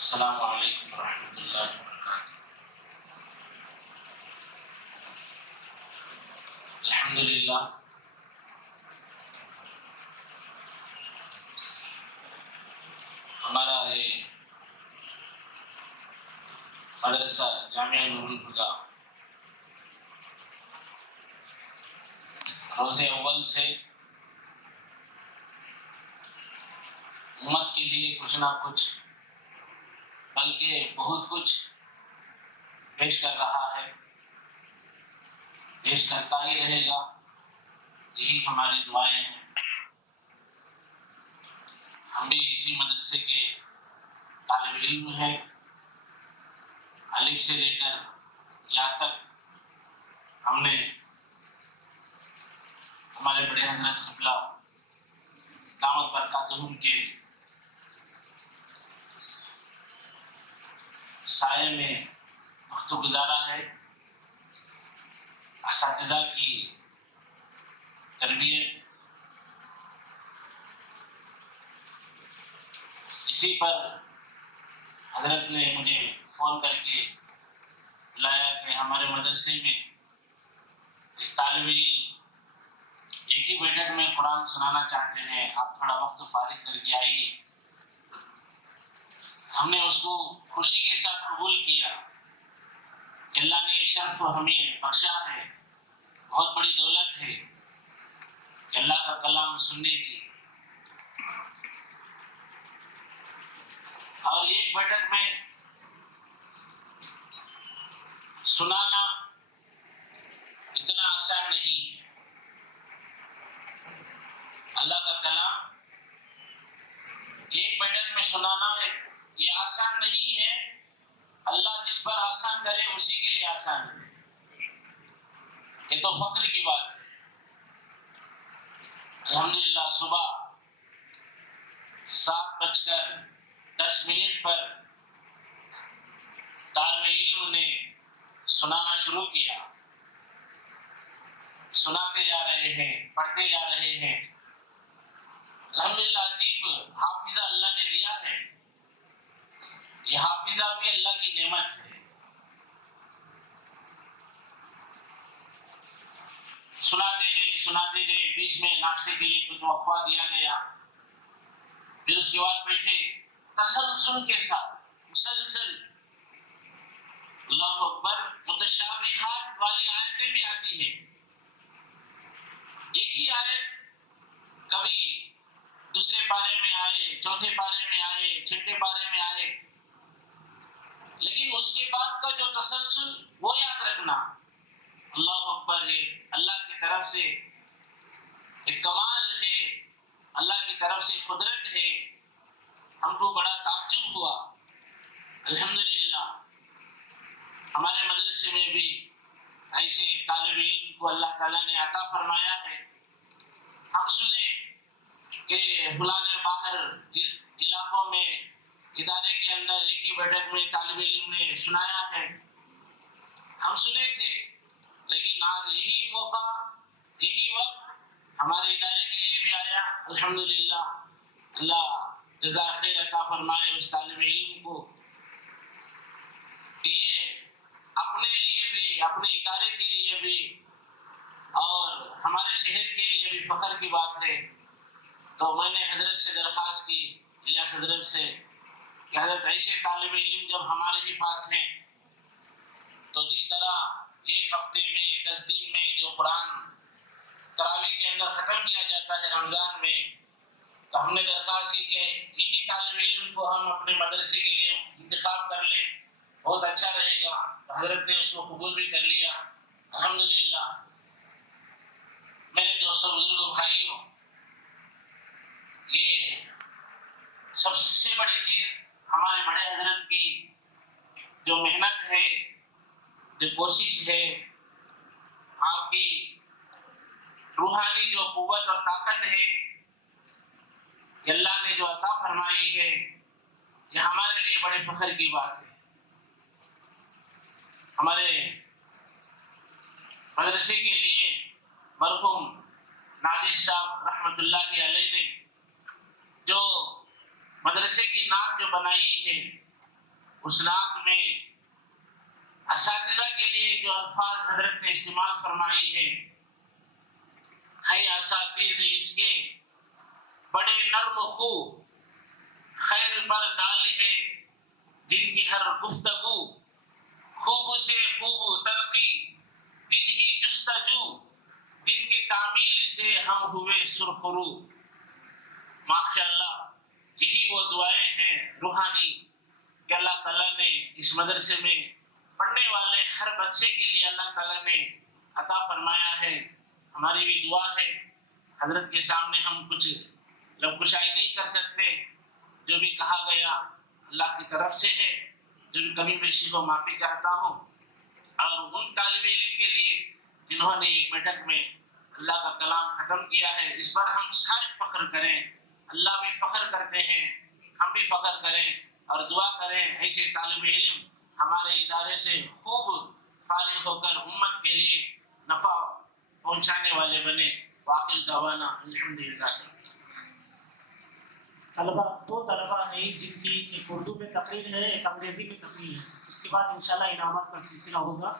السلام علیکم ورحمۃ اللہ وبرکاتہ۔ الحمدللہ ہمارا یہ مدرسہ جامعہ نور الہدیٰ روز اول سے امت کے لیے کچھ نہ کچھ بلکہ بہت کچھ پیش کر رہا ہے، پیش کرتا ہی رہے گا، یہی ہماری دعائیں ہیں۔ ہم بھی اسی مدرسے کے طالب علم ہیں، الف سے لے کر یا تک ہم نے ہمارے بڑے حضرت قبلہ دامت برکاتہم کے سائے میں وقت گزارا ہے۔ اساتذہ کی تربیت، اسی پر حضرت نے مجھے فون کر کے بلایا کہ ہمارے مدرسے میں ایک طالب علم ایک ہی بیٹھک میں قرآن سنانا چاہتے ہیں، آپ تھوڑا وقت فارغ کر کے آئیے۔ ہم نے اس کو خوشی کے ساتھ قبول کیا کہ اللہ نے یہ شرف ہمیں بخشا ہے، بہت بڑی دولت ہے کہ اللہ کا کلام سننے کی، اور ایک بیٹھک میں سنانا اتنا آسان نہیں ہے۔ اللہ کا کلام ایک بیٹھک میں سنانا یہ آسان نہیں ہے۔ اللہ جس پر آسان کرے اسی کے لیے آسان ہے، یہ تو فخر کی بات ہے۔ الحمدللہ صبح 7:10 پر طالب علم نے سنانا شروع کیا، سناتے جا رہے ہیں، پڑھتے جا رہے ہیں۔ الحمدللہ عجیب حافظہ اللہ نے دیا ہے، یہ حافظہ بھی اللہ کی نعمت ہے۔ سناتے گئے، بیچ میں ناشتے کے لیے کچھ وقفہ دیا گیا، پھر اس کے بعد بیٹھے تسلسل کے ساتھ مسلسل اللہ اکبر متشابہات والی آیتیں بھی آتی ہیں۔ ایک ہی آیت کبھی دوسرے پارے میں آئے، چوتھے پارے میں آئے، چھٹے پارے میں آئے، لیکن اس کے بعد کا جو تسلسل وہ یاد رکھنا۔ اللہ اکبر ہے، اللہ کی طرف سے ایک کمال ہے، اللہ کی طرف سے قدرت ہے۔ ہم کو بڑا تعجب ہوا۔ الحمدللہ ہمارے مدرسے میں بھی ایسے طالب علم کو اللہ تعالیٰ نے عطا فرمایا ہے۔ ہم سنے کہ فلاں باہر علاقوں میں ادارے کے اندر ایک ہی بیٹھک میں طالب علم نے سنایا ہے، ہم سنے تھے، لیکن آج یہی موقع، یہی وقت ہمارے ادارے کے لیے بھی آیا۔ الحمدللہ اللہ جزائے خیر عطا فرمائے اس طالب علم کو کہ یہ اپنے لیے بھی، اپنے ادارے کے لیے بھی اور ہمارے شہر کے لیے بھی فخر کی بات ہے۔ تو میں نے حضرت سے درخواست کی، الیاس حضرت سے، کہ حضرت ایسے طالب علم جب ہمارے ہی پاس ہیں تو جس طرح ایک ہفتے میں 10 دن میں جو قرآن تراویح کے اندر ختم کیا جاتا ہے رمضان میں، تو ہم نے درخواست کی کہ یہی طالب علم کو ہم اپنے مدرسے کے لیے انتخاب کر لیں، بہت اچھا رہے گا۔ تو حضرت نے اس کو قبول بھی کر لیا۔ الحمدللہ میرے دوستوں، بزرگوں، بھائیوں، یہ سب سے بڑی چیز ہمارے بڑے حضرت کی جو محنت ہے، جو کوشش ہے، آپ کی روحانی جو قوت اور طاقت ہے کہ اللہ نے جو عطا فرمائی ہے، یہ ہمارے لیے بڑے فخر کی بات ہے۔ ہمارے مدرسے کے لیے مرحوم نازش صاحب رحمۃ اللہ علیہ نے جو مدرسے کی نعت جو بنائی ہے، اس نعت میں اساتذہ کے لیے جو الفاظ حضرت نے استعمال فرمائی ہے اساتذہ اس کے بڑے نرم خو خیر پر ڈال ہے جن کی ہر گفتگو خوب سے خوب ترقی جن ہی جستجو جن کی تعمیل سے ہم ہوئے سرخرو. ماشاء اللہ یہی وہ دعائیں ہیں روحانی کہ اللہ تعالیٰ نے اس مدرسے میں پڑھنے والے ہر بچے کے لیے اللہ تعالیٰ نے عطا فرمایا ہے. ہماری بھی دعا ہے حضرت کے سامنے ہم کچھ لب کشائی نہیں کر سکتے. جو بھی کہا گیا اللہ کی طرف سے ہے. جو بھی کمی بیشی کو معافی چاہتا ہوں. اور ان طالب علم کے لیے جنہوں نے ایک بیٹھک میں اللہ کا کلام ختم کیا ہے اس پر ہم سارے فخر کریں. اللہ بھی فخر کرتے ہیں ہم بھی فخر کریں اور دعا کریں ایسے طالب علم ہمارے ادارے سے خوب فارغ ہو کر امت کے لیے نفع پہنچانے والے بنے. واخر دعوانا الحمدللہ. طلبا دو طلبا ہیں جن کی ایک اردو میں تقریر ہے ایک انگریزی میں تقریر ہے. اس کے بعد انشاءاللہ انعامات کا سلسلہ ہوگا.